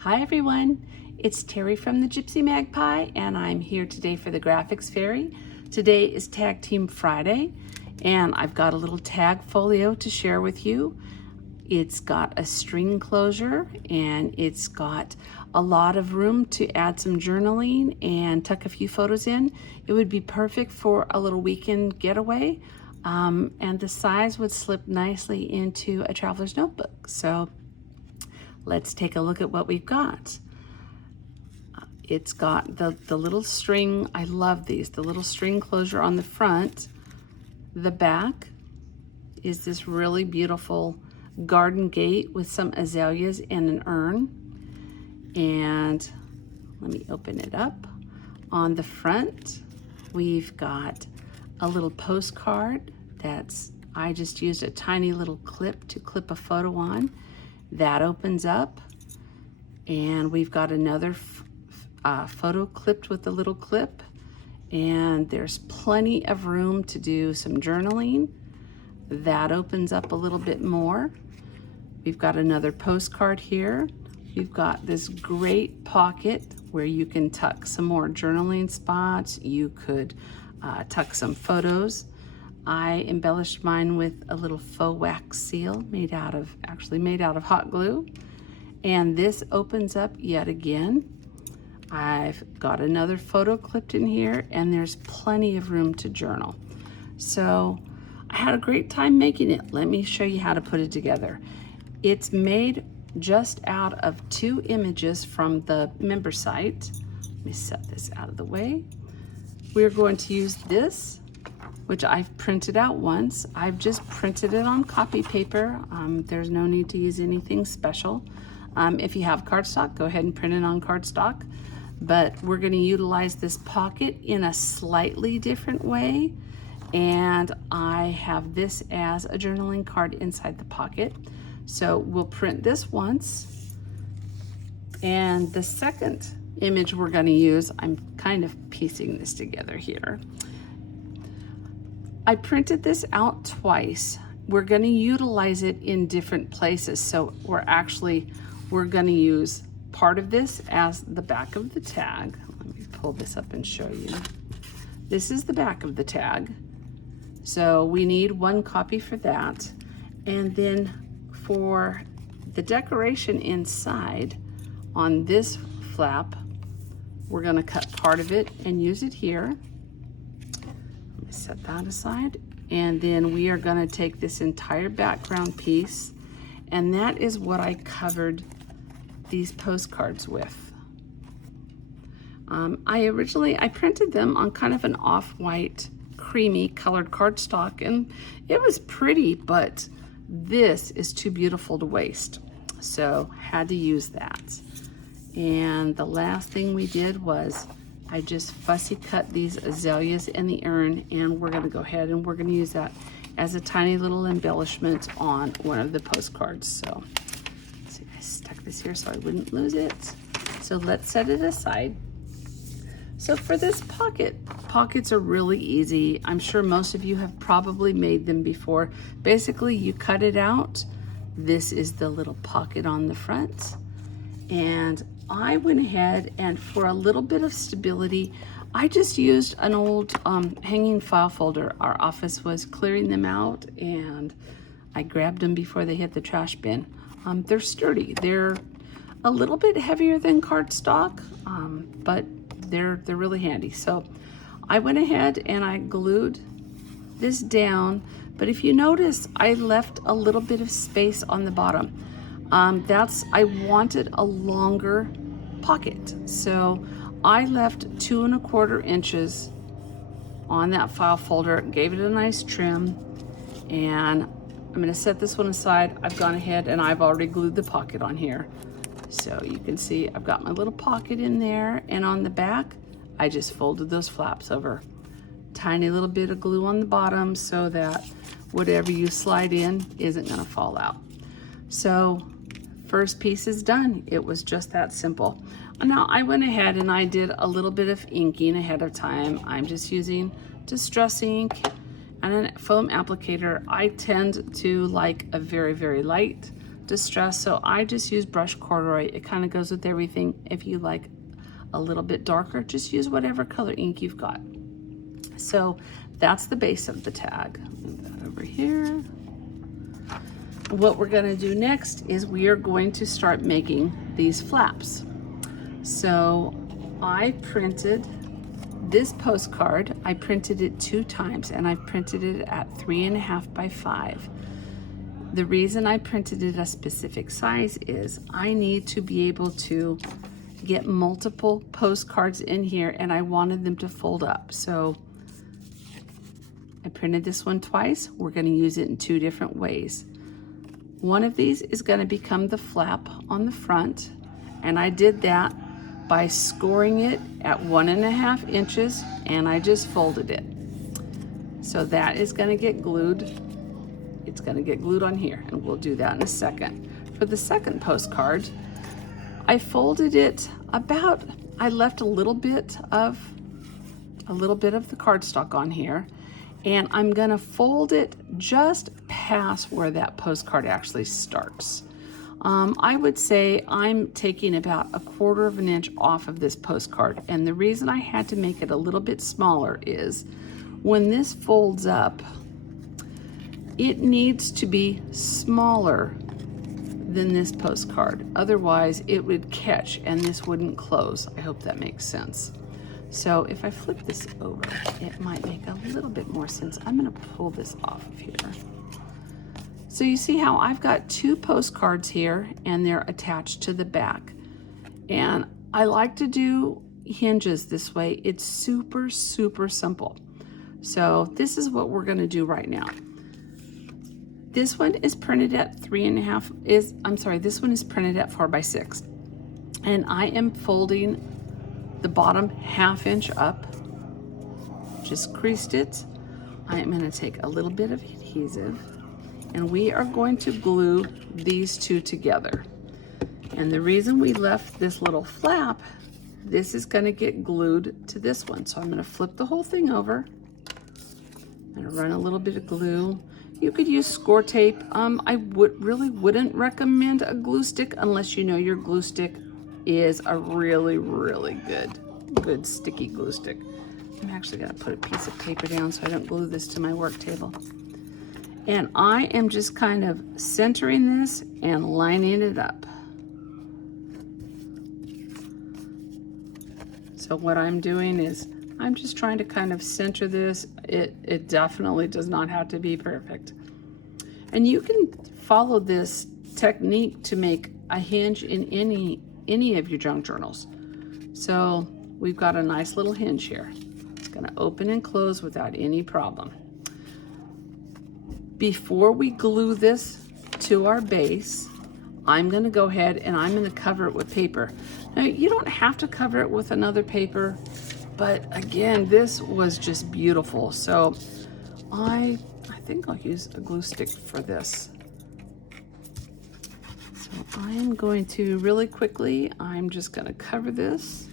Hi everyone, it's Terry from the Gypsy Magpie and I'm here today for the Graphics Fairy. Today is Tag Team Friday and I've got a little tag folio to share with you. It's got a string closure and it's got a lot of room to add some journaling and tuck a few photos in. It would be perfect for a little weekend getaway and the size would slip nicely into a traveler's notebook. So let's take a look at what we've got. It's got the little string, I love these, the little string closure on the front. The back is this really beautiful garden gate with some azaleas and an urn. And let me open it up. On the front, we've got a little postcard I just used a tiny little clip to clip a photo on. That opens up and we've got another photo clipped with a little clip, and there's plenty of room to do some journaling. That opens up a little bit more. We've got another postcard here. We've got this great pocket where you can tuck some more journaling spots. You could tuck some photos. I embellished mine with a little faux wax seal made out of hot glue. And this opens up yet again. I've got another photo clipped in here and there's plenty of room to journal. So I had a great time making it. Let me show you how to put it together. It's made just out of 2 images from the member site. Let me set this out of the way. We're going to use this, which I've printed out once. I've just printed it on copy paper. There's no need to use anything special. If you have cardstock, go ahead and print it on cardstock. But we're gonna utilize this pocket in a slightly different way. And I have this as a journaling card inside the pocket. So we'll print this once. And the second image we're gonna use, I'm kind of piecing this together here. I printed this out twice. We're gonna utilize it in different places. So we're gonna use part of this as the back of the tag. Let me pull this up and show you. This is the back of the tag. So we need 1 copy for that. And then for the decoration inside on this flap, we're gonna cut part of it and use it here. Let me set that aside. And then we are gonna take this entire background piece, and that is what I covered these postcards with. I printed them on kind of an off-white, creamy colored cardstock, and it was pretty, but this is too beautiful to waste. So had to use that. And the last thing we did was I just fussy cut these azaleas in the urn, and we're gonna go ahead and we're gonna use that as a tiny little embellishment on one of the postcards. So let's see, I stuck this here so I wouldn't lose it. So let's set it aside. So for this pocket, pockets are really easy. I'm sure most of you have probably made them before. Basically, you cut it out. This is the little pocket on the front. And I went ahead and for a little bit of stability, I just used an old hanging file folder. Our office was clearing them out and I grabbed them before they hit the trash bin. They're sturdy. They're a little bit heavier than cardstock, but they're really handy. So I went ahead and I glued this down, but if you notice, I left a little bit of space on the bottom. I wanted a longer pocket. So I left 2¼ inches on that file folder, gave it a nice trim, and I'm gonna set this one aside. I've gone ahead and I've already glued the pocket on here. So you can see I've got my little pocket in there, and on the back, I just folded those flaps over. Tiny little bit of glue on the bottom so that whatever you slide in isn't gonna fall out. So first piece is done. It was just that simple. Now I went ahead and I did a little bit of inking ahead of time. I'm just using distress ink and a foam applicator. I tend to like a very, very light distress, so I just use brushed corduroy. It kind of goes with everything. If you like a little bit darker, just use whatever color ink you've got. So that's the base of the tag. Move that over here. What we're going to do next is we are going to start making these flaps. So I printed this postcard. I printed it 2 times, and I printed it at 3.5 by 5. The reason I printed it a specific size is I need to be able to get multiple postcards in here, and I wanted them to fold up. So I printed this one twice. We're going to use it in 2 different ways. One of these is going to become the flap on the front, and I did that by scoring it at 1.5 inches, and I just folded it. So that is going to get glued. It's going to get glued on here, and we'll do that in a second. For the second postcard, I folded it about, I left a little bit of the cardstock on here, and I'm going to fold it just past where that postcard actually starts. I would say I'm taking about 1/4 of an inch off of this postcard, and the reason I had to make it a little bit smaller is when this folds up, it needs to be smaller than this postcard. Otherwise, it would catch and this wouldn't close. I hope that makes sense. So if I flip this over, it might make a little bit more sense. I'm going to pull this off of here. So you see how I've got 2 postcards here, and they're attached to the back. And I like to do hinges this way. It's super, super simple. So this is what we're going to do right now. This one is printed at 3.5, this one is printed at 4 by 6. And I am folding the bottom 1/2 inch up, just creased it. I am going to take a little bit of adhesive, and we are going to glue these 2 together. And the reason we left this little flap, this is going to get glued to this one. So I'm going to flip the whole thing over. I'm going to run a little bit of glue. You could use score tape. I really wouldn't recommend a glue stick unless you know your glue stick is a really, really good sticky glue stick. I'm actually going to put a piece of paper down so I don't glue this to my work table. And I am just kind of centering this and lining it up. So what I'm doing is I'm just trying to kind of center this. It definitely does not have to be perfect. And you can follow this technique to make a hinge in any of your junk journals. So we've got a nice little hinge here. It's going to open and close without any problem. Before we glue this to our base, I'm going to go ahead and I'm going to cover it with paper. Now, you don't have to cover it with another paper, but again, this was just beautiful. So I think I'll use a glue stick for this. So I am going to really quickly, I'm just going to cover this.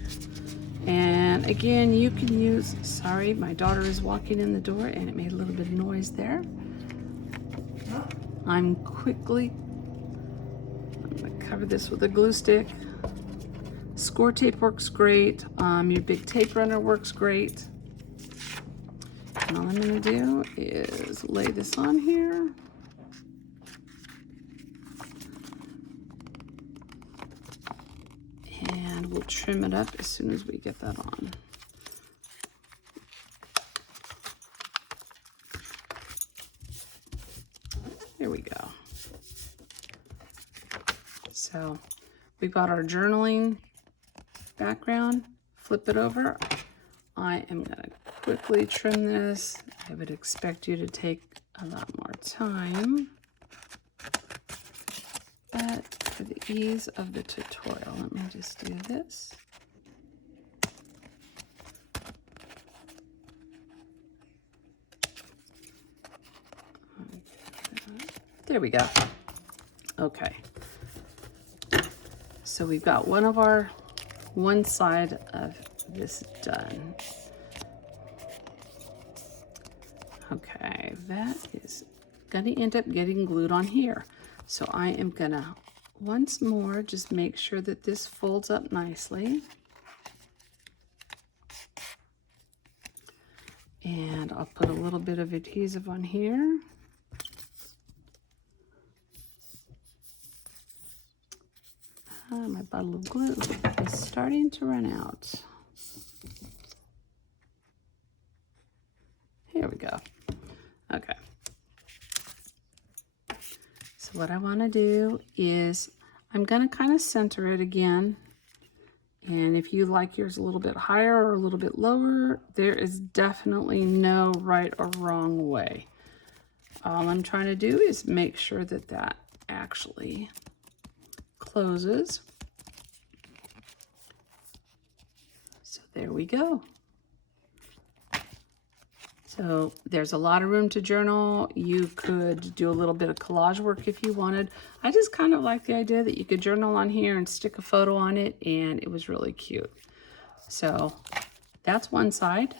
And again, you can use, sorry, my daughter is walking in the door and it made a little bit of noise there. I'm going to cover this with a glue stick. Score tape works great. Your big tape runner works great. And all I'm going to do is lay this on here. And we'll trim it up as soon as we get that on. There we go. So we've got our journaling background. Flip it over. I am going to quickly trim this. I would expect you to take a lot more time. But for the ease of the tutorial, let me just do this. There we go. Okay. So we've got one side of this done. Okay, that is going to end up getting glued on here. So I am gonna once more just make sure that this folds up nicely. And I'll put a little bit of adhesive on here. My bottle of glue is starting to run out. Here we go. Okay. So what I want to do is I'm going to kind of center it again. And if you like yours a little bit higher or a little bit lower, there is definitely no right or wrong way. All I'm trying to do is make sure that that actually closes. So there we go. So there's a lot of room to journal. You could do a little bit of collage work if you wanted. I just kind of like the idea that you could journal on here and stick a photo on it, and it was really cute. So that's one side.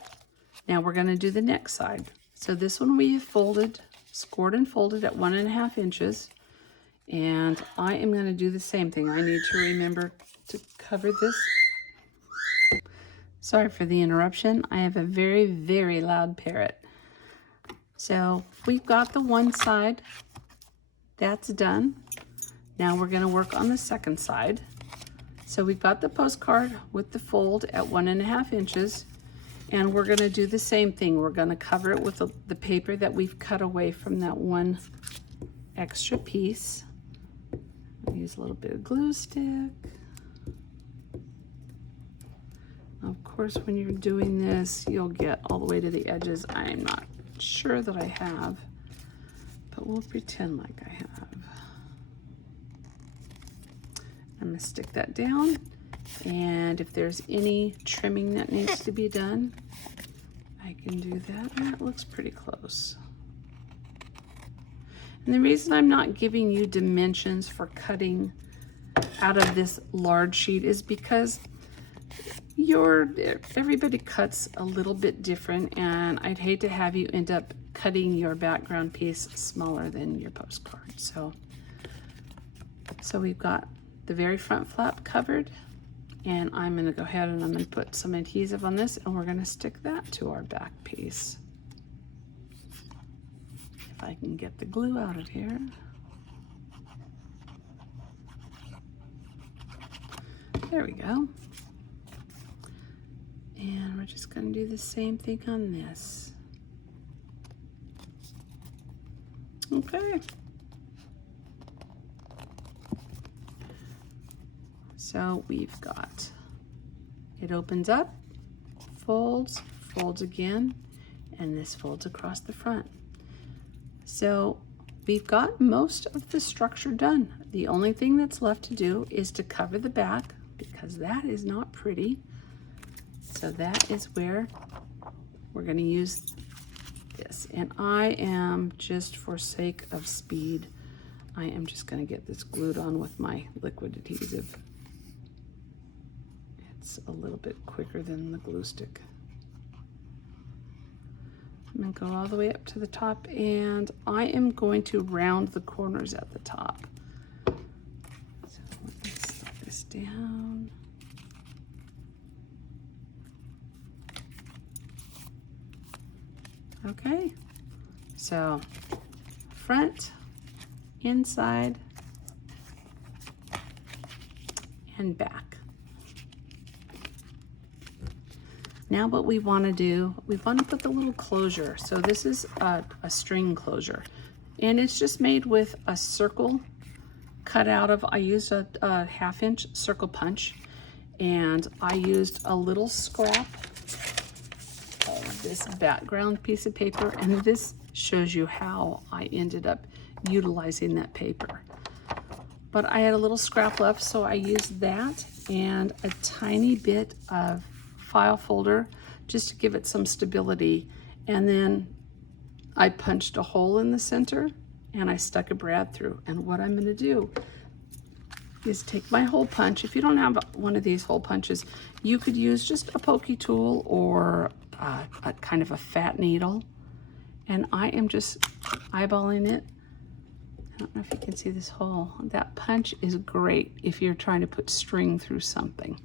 Now we're going to do the next side. So this one we have folded, scored and folded at 1.5 inches. And I am going to do the same thing. I need to remember to cover this. Sorry for the interruption. I have a very, very loud parrot. So we've got the one side. That's done. Now we're going to work on the second side. So we've got the postcard with the fold at 1.5 inches. And we're going to do the same thing. We're going to cover it with the paper that we've cut away from that one extra piece. I'll use a little bit of glue stick. Of course, when you're doing this, you'll get all the way to the edges. I'm not sure that I have, but we'll pretend like I have. I'm going to stick that down, and if there's any trimming that needs to be done, I can do that, and that looks pretty close. And the reason I'm not giving you dimensions for cutting out of this large sheet is because everybody cuts a little bit different, and I'd hate to have you end up cutting your background piece smaller than your postcard. So we've got the very front flap covered, and I'm going to go ahead and I'm going to put some adhesive on this, and we're going to stick that to our back piece. If I can get the glue out of here. There we go. And we're just going to do the same thing on this. Okay. So we've got, it opens up, folds, folds again, and this folds across the front. So we've got most of the structure done. The only thing that's left to do is to cover the back, because that is not pretty. So that is where we're going to use this. And I am, just for sake of speed, I am just going to get this glued on with my liquid adhesive. It's a little bit quicker than the glue stick. I'm going to go all the way up to the top, and I am going to round the corners at the top. So let me slide this down. Okay, so front, inside, and back. Now what we want to do, we want to put the little closure. So this is a string closure, and it's just made with a circle cut out of, I used a 1/2 inch circle punch, and I used a little scrap of this background piece of paper, and this shows you how I ended up utilizing that paper. But I had a little scrap left, so I used that and a tiny bit of file folder just to give it some stability. And then I punched a hole in the center and I stuck a brad through. And what I'm going to do is take my hole punch. If you don't have one of these hole punches, you could use just a pokey tool or a kind of a fat needle. And I am just eyeballing it I don't know if you can see this hole. That punch is great if you're trying to put string through something.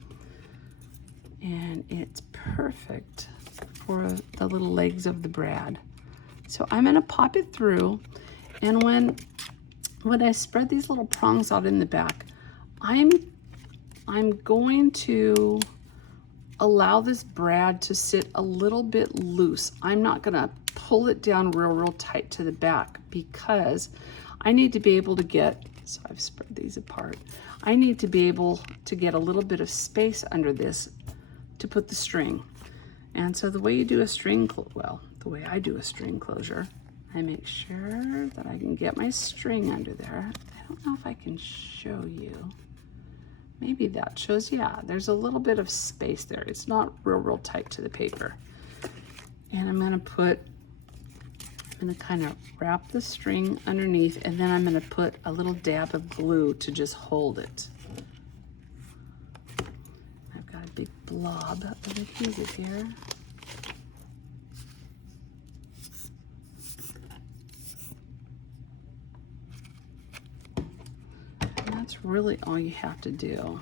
And it's perfect for the little legs of the brad. So I'm gonna pop it through, and when I spread these little prongs out in the back, I'm going to allow this brad to sit a little bit loose. I'm not gonna pull it down real tight to the back because I need to be able to get, so I've spread these apart, I need to be able to get a little bit of space under this to put the string. And so the way you do a string, well, the way I do a string closure, I make sure that I can get my string under there. I don't know if I can show you. Maybe that shows, yeah, there's a little bit of space there. It's not real tight to the paper. And I'm gonna kind of wrap the string underneath, and then I'm gonna put a little dab of glue to just hold it. I've got a big blob of adhesive here. And that's really all you have to do.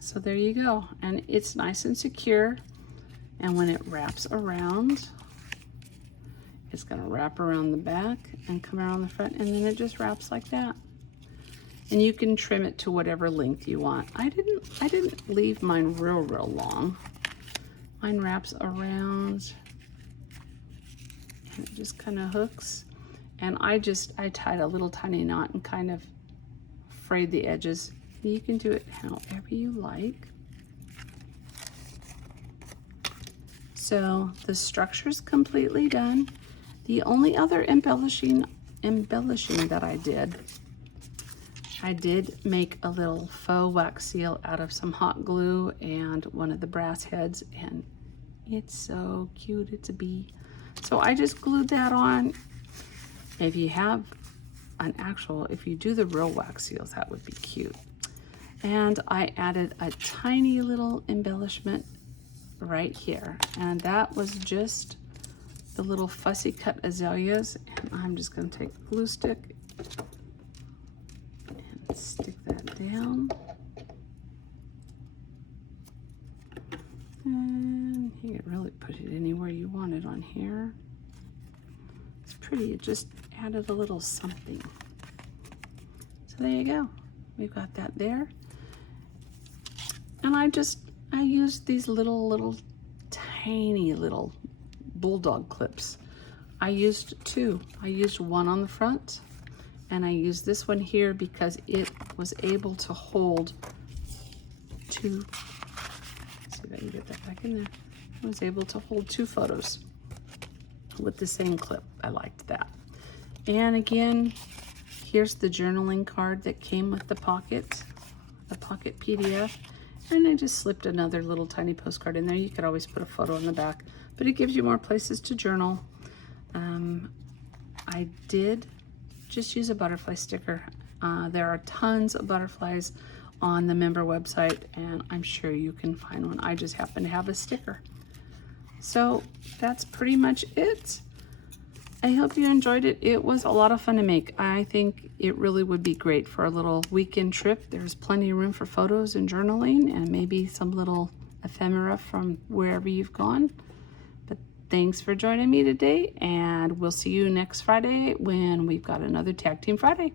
So there you go, and it's nice and secure, and when it wraps around, it's gonna wrap around the back and come around the front, and then it just wraps like that. And you can trim it to whatever length you want. I didn't leave mine real long. Mine wraps around, and it just kind of hooks. And I tied a little tiny knot and kind of frayed the edges. You can do it however you like. So the structure's completely done. The only other embellishing that I did make a little faux wax seal out of some hot glue and one of the brass heads, and it's so cute. It's a bee. So I just glued that on. If you have if you do the real wax seals, that would be cute. And I added a tiny little embellishment right here. And that was just the little fussy cut azaleas. And I'm just gonna take a glue stick and stick that down. And you can really put it anywhere you want it on here. It's pretty, it just added a little something. So there you go. We've got that there. And I used these little tiny little bulldog clips. I used two. I used one on the front, and I used this one here because it was able to hold two. Let's see if I can get that back in there. I was able to hold two photos with the same clip. I liked that. And again, here's the journaling card that came with the pocket PDF. And I just slipped another little tiny postcard in there. You could always put a photo in the back, but it gives you more places to journal. I did just use a butterfly sticker. There are tons of butterflies on the member website, and I'm sure you can find one. I just happen to have a sticker. So that's pretty much it. I hope you enjoyed it. It was a lot of fun to make. I think it really would be great for a little weekend trip. There's plenty of room for photos and journaling and maybe some little ephemera from wherever you've gone. But thanks for joining me today, and we'll see you next Friday when we've got another Tag Team Friday.